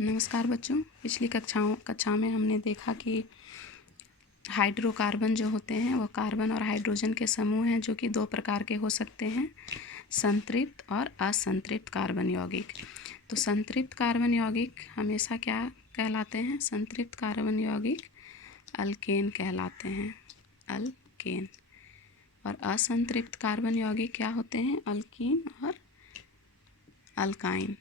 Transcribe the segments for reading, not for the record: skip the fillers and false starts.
नमस्कार बच्चों। पिछली कक्षा में हमने देखा कि हाइड्रोकार्बन जो होते हैं वो कार्बन और हाइड्रोजन के समूह हैं जो कि दो प्रकार के हो सकते हैं, संतृप्त और असंतृप्त कार्बन यौगिक। तो संतृप्त कार्बन यौगिक हमेशा क्या कहलाते हैं? संतृप्त कार्बन यौगिक अल्केन कहलाते हैं, अल्केन। और असंतृप्त कार्बन यौगिक क्या होते हैं? अल्कीन और अल्काइन।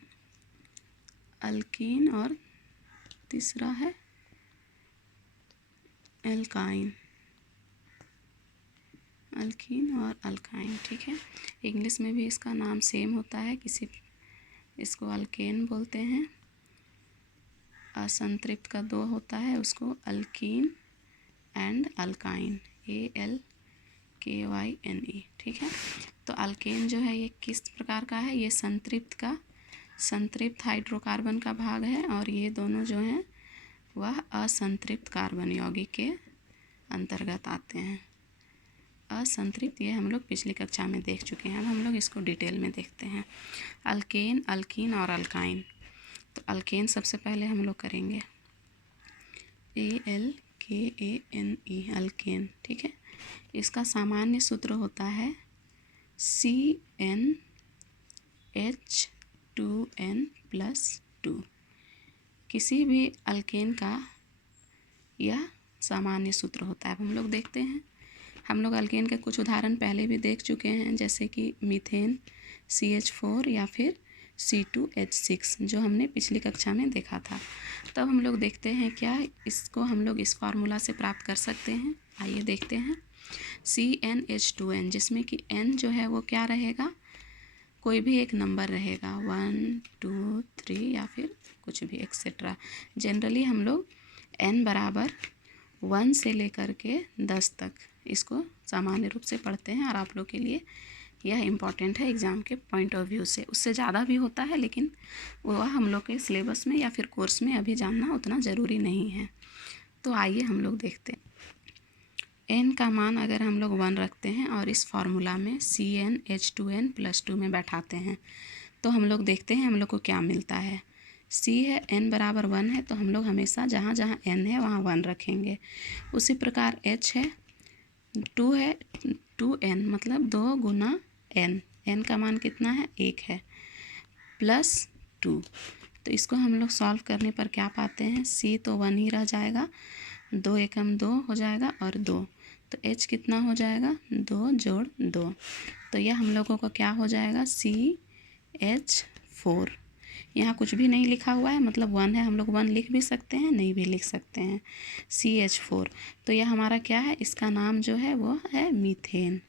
अल्कीन और तीसरा है एल्काइन, अल्कीन और अल्काइन। ठीक है, इंग्लिश में भी इसका नाम सेम होता है, इसको अल्केन बोलते हैं। असंतृप्त का दो होता है, उसको अल्कीन एंड अल्काइन, ALKYNE। ठीक है, तो अल्केन जो है ये किस प्रकार का है? ये संतृप्त हाइड्रोकार्बन का भाग है, और ये दोनों जो हैं वह असंतृप्त कार्बन यौगिक के अंतर्गत आते हैं। असंतृप्त ये हम लोग पिछली कक्षा में देख चुके हैं, अब हम लोग इसको डिटेल में देखते हैं। अल्केन, अल्कीन और अल्काइन। तो अल्केन सबसे पहले हम लोग करेंगे, ALKANE, अल्केन। ठीक है, इसका सामान्य सूत्र होता है CnH2n+2। किसी भी अल्केन का यह सामान्य सूत्र होता है। अब हम लोग देखते हैं, हम लोग अल्केन के कुछ उदाहरण पहले भी देख चुके हैं, जैसे कि मीथेन CH4 या फिर C2H6 जो हमने पिछली कक्षा में देखा था। तब हम लोग देखते हैं क्या इसको हम लोग इस फार्मूला से प्राप्त कर सकते हैं। आइए देखते हैं। CnH2n, जिसमें कि n जो है वो क्या रहेगा? कोई भी एक नंबर रहेगा, 1, 2, 3 या फिर कुछ भी एक्सेट्रा। जनरली हम लोग n बराबर 1 से लेकर के 10 तक इसको सामान्य रूप से पढ़ते हैं, और आप लोग के लिए यह इम्पॉर्टेंट है एग्ज़ाम के पॉइंट ऑफ व्यू से। उससे ज़्यादा भी होता है, लेकिन वह हम लोग के सिलेबस में या फिर कोर्स में अभी जानना उतना ज़रूरी नहीं है। तो आइए हम लोग देखते हैं। n का मान अगर हम लोग 1 रखते हैं और इस फार्मूला में CnH2n+2 में बैठाते हैं, तो हम लोग देखते हैं हम लोग को क्या मिलता है। C है, n बराबर 1 है, तो हम लोग हमेशा जहाँ जहाँ n है वहाँ 1 रखेंगे। उसी प्रकार H है, 2 है, 2n मतलब 2 गुना n। n का मान कितना है? 1 है, +2। तो इसको हम लोग सॉल्व करने पर क्या पाते हैं? C तो 1 ही रह जाएगा, 2 एकम 2 हो जाएगा और 2, तो H कितना हो जाएगा? 2 जोड़ 2। तो यह हम लोगों को क्या हो जाएगा? CH4। यहाँ कुछ भी नहीं लिखा हुआ है, मतलब 1 है, हम लोग 1 लिख भी सकते हैं, नहीं भी लिख सकते हैं। CH4, तो यह हमारा क्या है? इसका नाम जो है वो है मीथेन।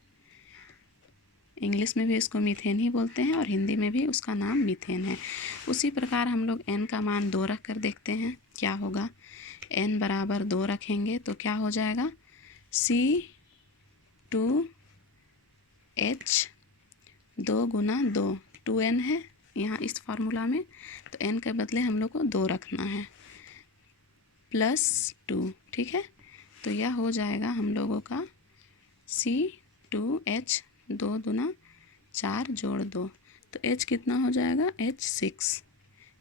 इंग्लिश में भी इसको मीथेन ही बोलते हैं और हिंदी में भी उसका नाम मीथेन है। उसी प्रकार हम लोग n का मान 2 रख कर देखते हैं क्या होगा। n बराबर 2 रखेंगे तो क्या हो जाएगा? C2H, 2 गुना 2, 2n है यहाँ इस फार्मूला में, तो n के बदले हम लोग को 2 रखना है, +2। ठीक है, तो यह हो जाएगा हम लोगों का C2H, 2 दुना 4 जोड़ 2, तो H कितना हो जाएगा? H6,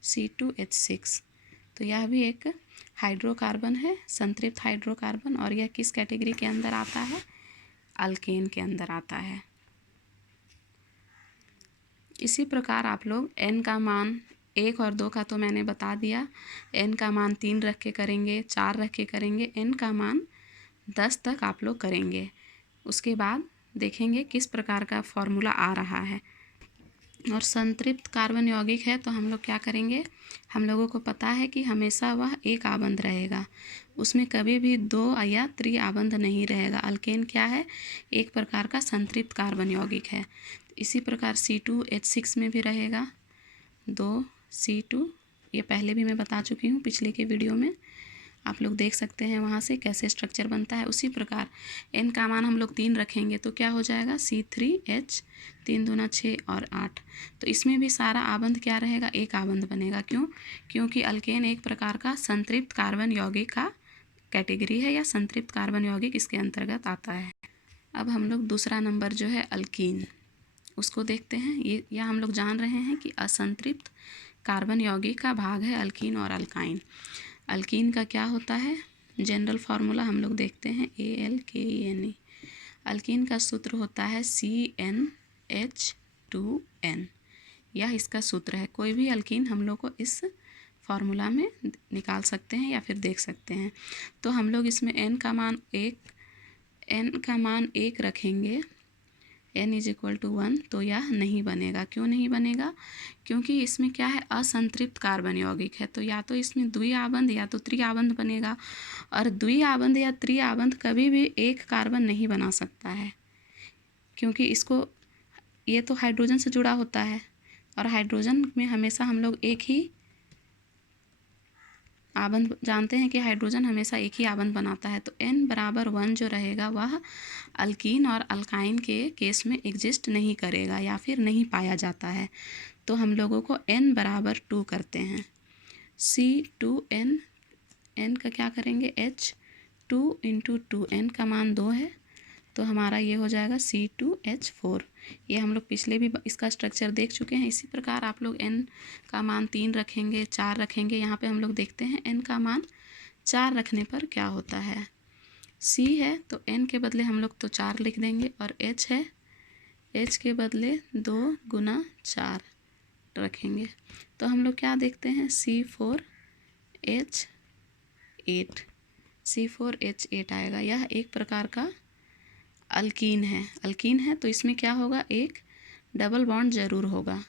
C2H6। तो यह भी एक हाइड्रोकार्बन है, संतृप्त हाइड्रोकार्बन, और यह किस कैटेगरी के अंदर आता है? अल्केन के अंदर आता है। इसी प्रकार आप लोग n का मान 1 और 2 का तो मैंने बता दिया, n का मान 3 रख के करेंगे, 4 रख के करेंगे, n का मान 10 तक आप लोग करेंगे। उसके बाद देखेंगे किस प्रकार का फॉर्मूला आ रहा है। और संतृप्त कार्बन यौगिक है तो हम लोग क्या करेंगे? हम लोगों को पता है कि हमेशा वह एक आबंध रहेगा, उसमें कभी भी 2 या त्रि आबंध नहीं रहेगा। अल्केन क्या है? एक प्रकार का संतृप्त कार्बन यौगिक है। इसी प्रकार C2H6 में भी रहेगा 2 C2, ये पहले भी मैं बता चुकी हूँ पिछले के वीडियो में, आप लोग देख सकते हैं वहाँ से कैसे स्ट्रक्चर बनता है। उसी प्रकार n का मान हम लोग 3 रखेंगे तो क्या हो जाएगा? C3H, 3 दूना 6 और 8। तो इसमें भी सारा आबंध क्या रहेगा? एक आबंध बनेगा। क्यों? क्योंकि अल्केन एक प्रकार का संतृप्त कार्बन यौगिक का कैटेगरी है, या संतृप्त कार्बन यौगिक इसके अंतर्गत आता है। अब हम लोग दूसरा नंबर जो है अल्कीन, उसको देखते हैं। यह हम लोग जान रहे हैं कि असंतृप्त कार्बन यौगिक का भाग है अल्कीन और अल्काइन। अल्कीन का क्या होता है, जनरल फार्मूला हम लोग देखते हैं, ALKENE। अल्कीन का सूत्र होता है CnH2n, यह इसका सूत्र है। कोई भी अल्कीन हम लोग को इस फार्मूला में निकाल सकते हैं या फिर देख सकते हैं। तो हम लोग इसमें n का मान 1 रखेंगे, n = 1, तो यह नहीं बनेगा। क्यों नहीं बनेगा, क्योंकि इसमें क्या है, असंतृप्त कार्बन यौगिक है। तो या तो इसमें द्विआबंध या तो त्रिआबंध बनेगा, और द्विआबंध या त्रिआबंध कभी भी एक कार्बन नहीं बना सकता है, क्योंकि इसको ये तो हाइड्रोजन से जुड़ा होता है, और हाइड्रोजन में हमेशा हम लोग एक ही आबंध जानते हैं कि हाइड्रोजन हमेशा एक ही आबंध बनाता है। तो n = 1 जो रहेगा वह अल्कीन और अल्काइन के केस में एग्जिस्ट नहीं करेगा या फिर नहीं पाया जाता है। तो हम लोगों को n = 2 करते हैं, C2n, n का क्या करेंगे, H2 × 2, n का मान 2 है, तो हमारा ये हो जाएगा C2H4। ये हम लोग पिछले भी इसका स्ट्रक्चर देख चुके हैं। इसी प्रकार आप लोग n का मान 3 रखेंगे, 4 रखेंगे। यहाँ पे हम लोग देखते हैं n का मान 4 रखने पर क्या होता है। C है तो n के बदले हम लोग तो 4 लिख देंगे, और H है, H के बदले 2 × 4 रखेंगे। तो हम लोग क्या देखते हैं, C4H8 आएगा। यह एक प्रकार का अल्कीन है। तो इसमें क्या होगा, एक डबल बॉन्ड ज़रूर होगा।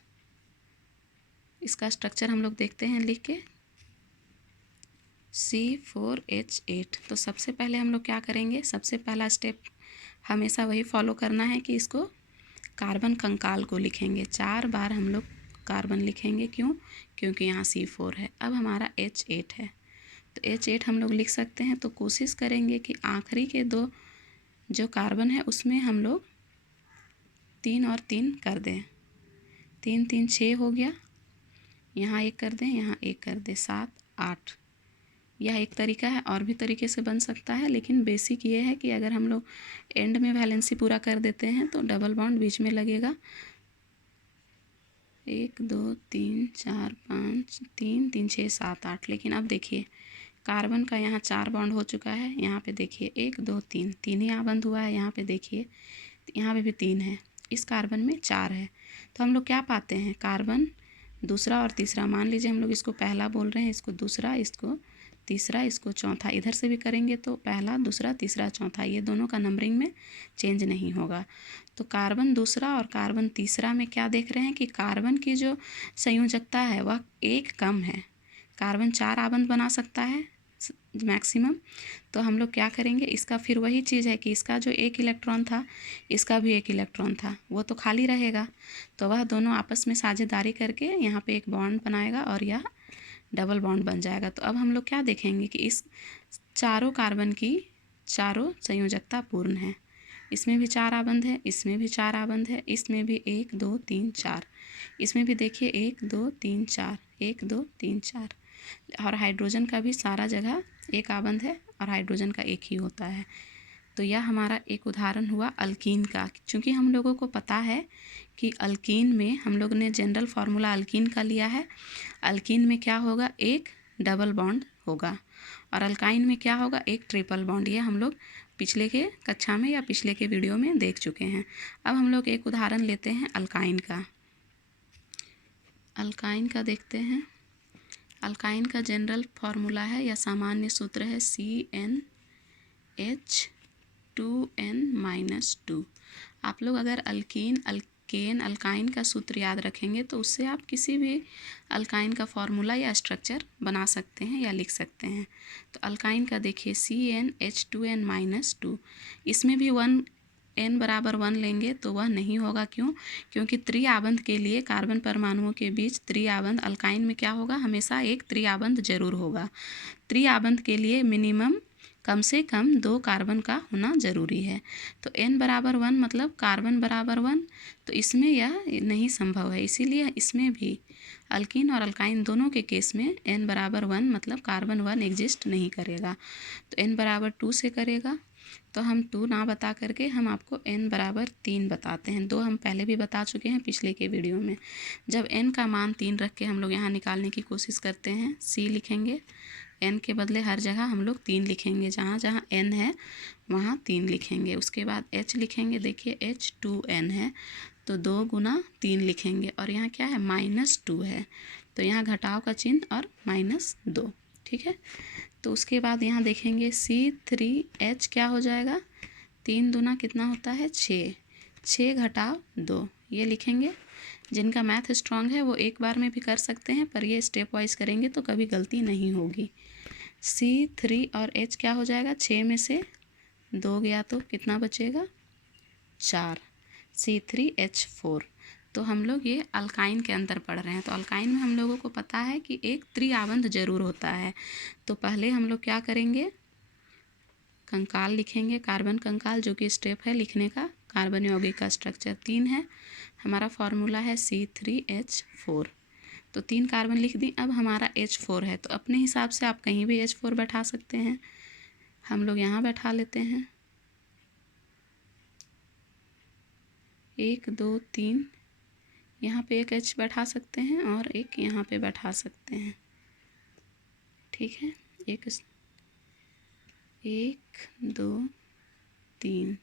इसका स्ट्रक्चर हम लोग देखते हैं लिख के, C4H8। तो सबसे पहले हम लोग क्या करेंगे, सबसे पहला स्टेप हमेशा वही फॉलो करना है कि इसको कार्बन कंकाल को लिखेंगे। 4 बार हम लोग कार्बन लिखेंगे। क्यों, क्योंकि यहाँ C4 है। अब हमारा H8 है, तो H8 हम लोग लिख सकते हैं। तो कोशिश करेंगे कि आखिरी के 2 जो कार्बन है उसमें हम लोग 3 और 3 कर दें। 3 3 6 हो गया, यहाँ 1 कर दें, यहाँ 1 कर दें, 7 8। यह एक तरीका है, और भी तरीके से बन सकता है, लेकिन बेसिक ये है कि अगर हम लोग एंड में वैलेंसी पूरा कर देते हैं तो डबल बॉन्ड बीच में लगेगा। 1 2 3 4 5 3 3 6 7 8। लेकिन अब देखिए कार्बन का यहाँ 4 बॉन्ड हो चुका है। यहाँ पे देखिए 1 2 3 3 ही आबंध हुआ है। यहाँ पे देखिए, यहाँ पे भी 3 है, इस कार्बन में 4 है। तो हम लोग क्या पाते हैं, कार्बन दूसरा और तीसरा, मान लीजिए हम लोग इसको पहला बोल रहे हैं, इसको दूसरा, इसको तीसरा, इसको चौथा। इधर से भी करेंगे तो पहला, दूसरा, तीसरा, चौथा, ये दोनों का नंबरिंग में चेंज नहीं होगा। तो कार्बन दूसरा और कार्बन तीसरा में क्या देख रहे हैं कि कार्बन की जो संयोजकता है वह 1 कम है। कार्बन 4 आबंध बना सकता है मैक्सिमम। तो हम लोग क्या करेंगे, इसका फिर वही चीज़ है कि इसका जो 1 इलेक्ट्रॉन था, इसका भी 1 इलेक्ट्रॉन था, वो तो खाली रहेगा। तो वह दोनों आपस में साझेदारी करके यहाँ पे एक बॉन्ड बनाएगा और यह डबल बॉन्ड बन जाएगा। तो अब हम लोग क्या देखेंगे कि इस चारों कार्बन की चारों संयोजकता पूर्ण है। इसमें भी 4 आबंध है, इसमें भी 4 आबंध है, इसमें भी 1 2 3 4, इसमें भी देखिए 1 2 3 4, 1 2 3 4। और हाइड्रोजन का भी सारा जगह 1 आबंध है, और हाइड्रोजन का 1 ही होता है। तो यह हमारा एक उदाहरण हुआ अल्कीन का। चूँकि हम लोगों को पता है कि अल्कीन में हम लोग ने जनरल फार्मूला अल्कीन का लिया है। अल्कीन में क्या होगा, एक डबल बॉन्ड होगा, और अल्काइन में क्या होगा, एक ट्रिपल बॉन्ड। ये हम लोग पिछले के कक्षा में या पिछले के वीडियो में देख चुके हैं। अब हम लोग एक उदाहरण लेते हैं अल्काइन का। अल्काइन का देखते हैं। अल्काइन का जनरल फार्मूला है या सामान्य सूत्र है CnH2n-2। आप लोग अगर अल्कीन, अल्केन, अल्काइन का सूत्र याद रखेंगे तो उससे आप किसी भी अल्काइन का फार्मूला या स्ट्रक्चर बना सकते हैं या लिख सकते हैं। तो अल्काइन का देखिए CnH2n-2, इसमें भी n = 1 लेंगे तो वह नहीं होगा। क्यों, क्योंकि त्रिआबंध के लिए कार्बन परमाणुओं के बीच त्रिआबंध, अल्काइन में क्या होगा, हमेशा एक त्रिआबंध जरूर होगा। त्रिआबंध के लिए मिनिमम कम से कम 2 कार्बन का होना ज़रूरी है। तो n = 1 मतलब कार्बन बराबर 1, तो इसमें यह नहीं संभव है। इसीलिए इसमें भी अल्कीन और अल्काइन दोनों के केस में n = 1 मतलब कार्बन 1 एग्जिस्ट नहीं करेगा। तो n = 2 से करेगा। तो हम 2 ना बता करके हम आपको n बराबर 3 बताते हैं। 2 हम पहले भी बता चुके हैं पिछले के वीडियो में। जब n का मान 3 रख के हम लोग यहाँ निकालने की कोशिश करते हैं, c लिखेंगे, n के बदले हर जगह हम लोग 3 लिखेंगे, जहाँ जहाँ n है वहाँ 3 लिखेंगे। उसके बाद h लिखेंगे, देखिए h 2n है तो 2 गुना 3 लिखेंगे, और यहाँ क्या है -2 है तो यहाँ घटाव का चिन्ह और -2, ठीक है। तो उसके बाद यहाँ देखेंगे C3H क्या हो जाएगा, 3 दूना कितना होता है 6, 6 घटाव 2, ये लिखेंगे। जिनका मैथ स्ट्रांग है वो एक बार में भी कर सकते हैं, पर ये स्टेप वाइज करेंगे तो कभी गलती नहीं होगी। C3 और H क्या हो जाएगा, 6 में से 2 गया तो कितना बचेगा 4, C3H4। तो हम लोग ये अल्काइन के अंदर पढ़ रहे हैं, तो अल्काइन में हम लोगों को पता है कि एक त्रिआबंध जरूर होता है। तो पहले हम लोग क्या करेंगे, कंकाल लिखेंगे, कार्बन कंकाल, जो कि स्टेप है लिखने का। कार्बन यौगिक का स्ट्रक्चर 3 है, हमारा फॉर्मूला है C3H4, तो 3 कार्बन लिख दी। अब हमारा H4 है, तो अपने हिसाब से आप कहीं भी H4 बैठा सकते हैं, हम लोग यहाँ बैठा लेते हैं, 1 2 3, यहाँ पे एक H बैठा सकते हैं और एक यहाँ पे बैठा सकते हैं, ठीक है। 1 2 3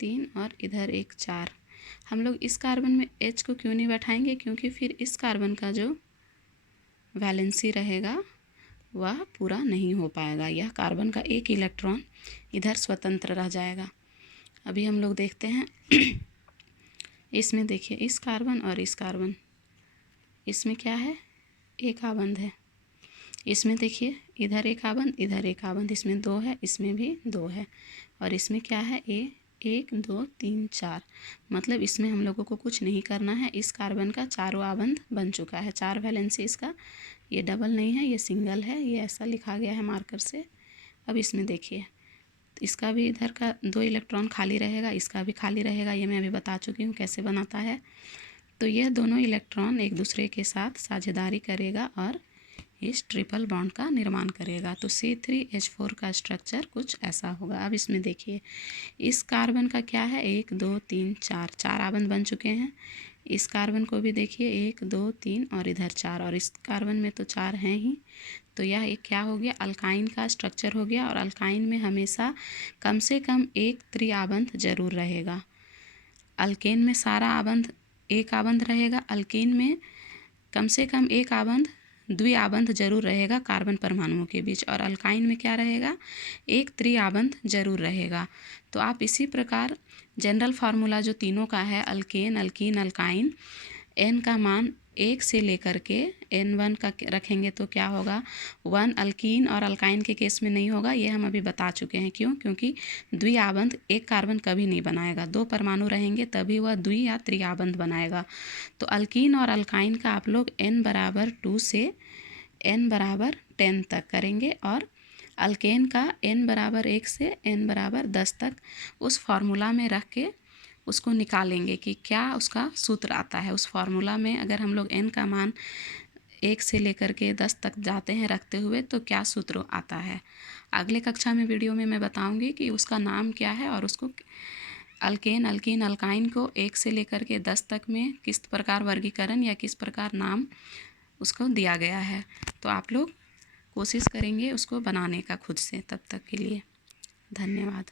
3 और इधर एक 4। हम लोग इस कार्बन में H को क्यों नहीं बैठाएंगे, क्योंकि फिर इस कार्बन का जो वैलेंसी रहेगा वह पूरा नहीं हो पाएगा, यह कार्बन का एक इलेक्ट्रॉन इधर स्वतंत्र रह जाएगा। अभी हम लोग देखते हैं इसमें, देखिए इस कार्बन और इस कार्बन, इसमें क्या है, एक आबंध है। इसमें देखिए इधर एक आबंध, इधर एक आबंध, इसमें 2 है, इसमें भी 2 है, और इसमें क्या है, 1 2 3 4, मतलब इसमें हम लोगों को कुछ नहीं करना है। इस कार्बन का चारों आबंध बन चुका है, 4 वैलेंसी इसका, ये डबल नहीं है, ये सिंगल है, ये ऐसा लिखा गया है मार्कर से। अब इसमें देखिए इसका भी इधर का 2 इलेक्ट्रॉन खाली रहेगा, इसका भी खाली रहेगा, ये मैं अभी बता चुकी हूँ कैसे बनाता है। तो यह दोनों इलेक्ट्रॉन एक दूसरे के साथ साझेदारी करेगा और इस ट्रिपल बॉन्ड का निर्माण करेगा। तो C3H4 का स्ट्रक्चर कुछ ऐसा होगा। अब इसमें देखिए इस कार्बन का क्या है, 1 2 3 4, 4 आबंध बन चुके हैं। इस कार्बन को भी देखिए 1 2 3 और इधर 4, और इस कार्बन में तो 4 हैं ही, तो यह एक क्या हो गया, अल्काइन का स्ट्रक्चर हो गया। और अल्काइन में हमेशा कम से कम एक त्रिआबंध जरूर रहेगा। अल्केन में सारा आबंध एक आबंध रहेगा, अल्कीन में कम से कम एक आबंध द्विआबंध जरूर रहेगा कार्बन परमाणुओं के बीच, और अल्काइन में क्या रहेगा, एक त्रिआबंध जरूर रहेगा। तो आप इसी प्रकार जनरल फार्मूला जो तीनों का है, अल्केन अल्कीन अल्काइन, एन का मान 1 से लेकर के N1 का रखेंगे तो क्या होगा, 1 अल्कीन और अल्काइन के केस में नहीं होगा, ये हम अभी बता चुके हैं। क्यों, क्योंकि द्विआबंध एक कार्बन कभी नहीं बनाएगा, 2 परमाणु रहेंगे तभी वह द्वि या त्रिआबंध बनाएगा। तो अल्कीन और अल्काइन का आप लोग n बराबर 2 से n बराबर 10 तक करेंगे, और अल्केन का n बराबर 1 से n बराबर 10 तक उस फार्मूला में रख के उसको निकालेंगे कि क्या उसका सूत्र आता है। उस फार्मूला में अगर हम लोग n का मान 1 से लेकर के 10 तक जाते हैं रखते हुए तो क्या सूत्र आता है। अगले कक्षा में वीडियो में मैं बताऊंगी कि उसका नाम क्या है, और उसको अल्केन अल्कीन अल्काइन को 1 से लेकर के 10 तक में किस प्रकार वर्गीकरण या किस प्रकार नाम उसको दिया गया है। तो आप लोग कोशिश करेंगे उसको बनाने का खुद से। तब तक के लिए धन्यवाद।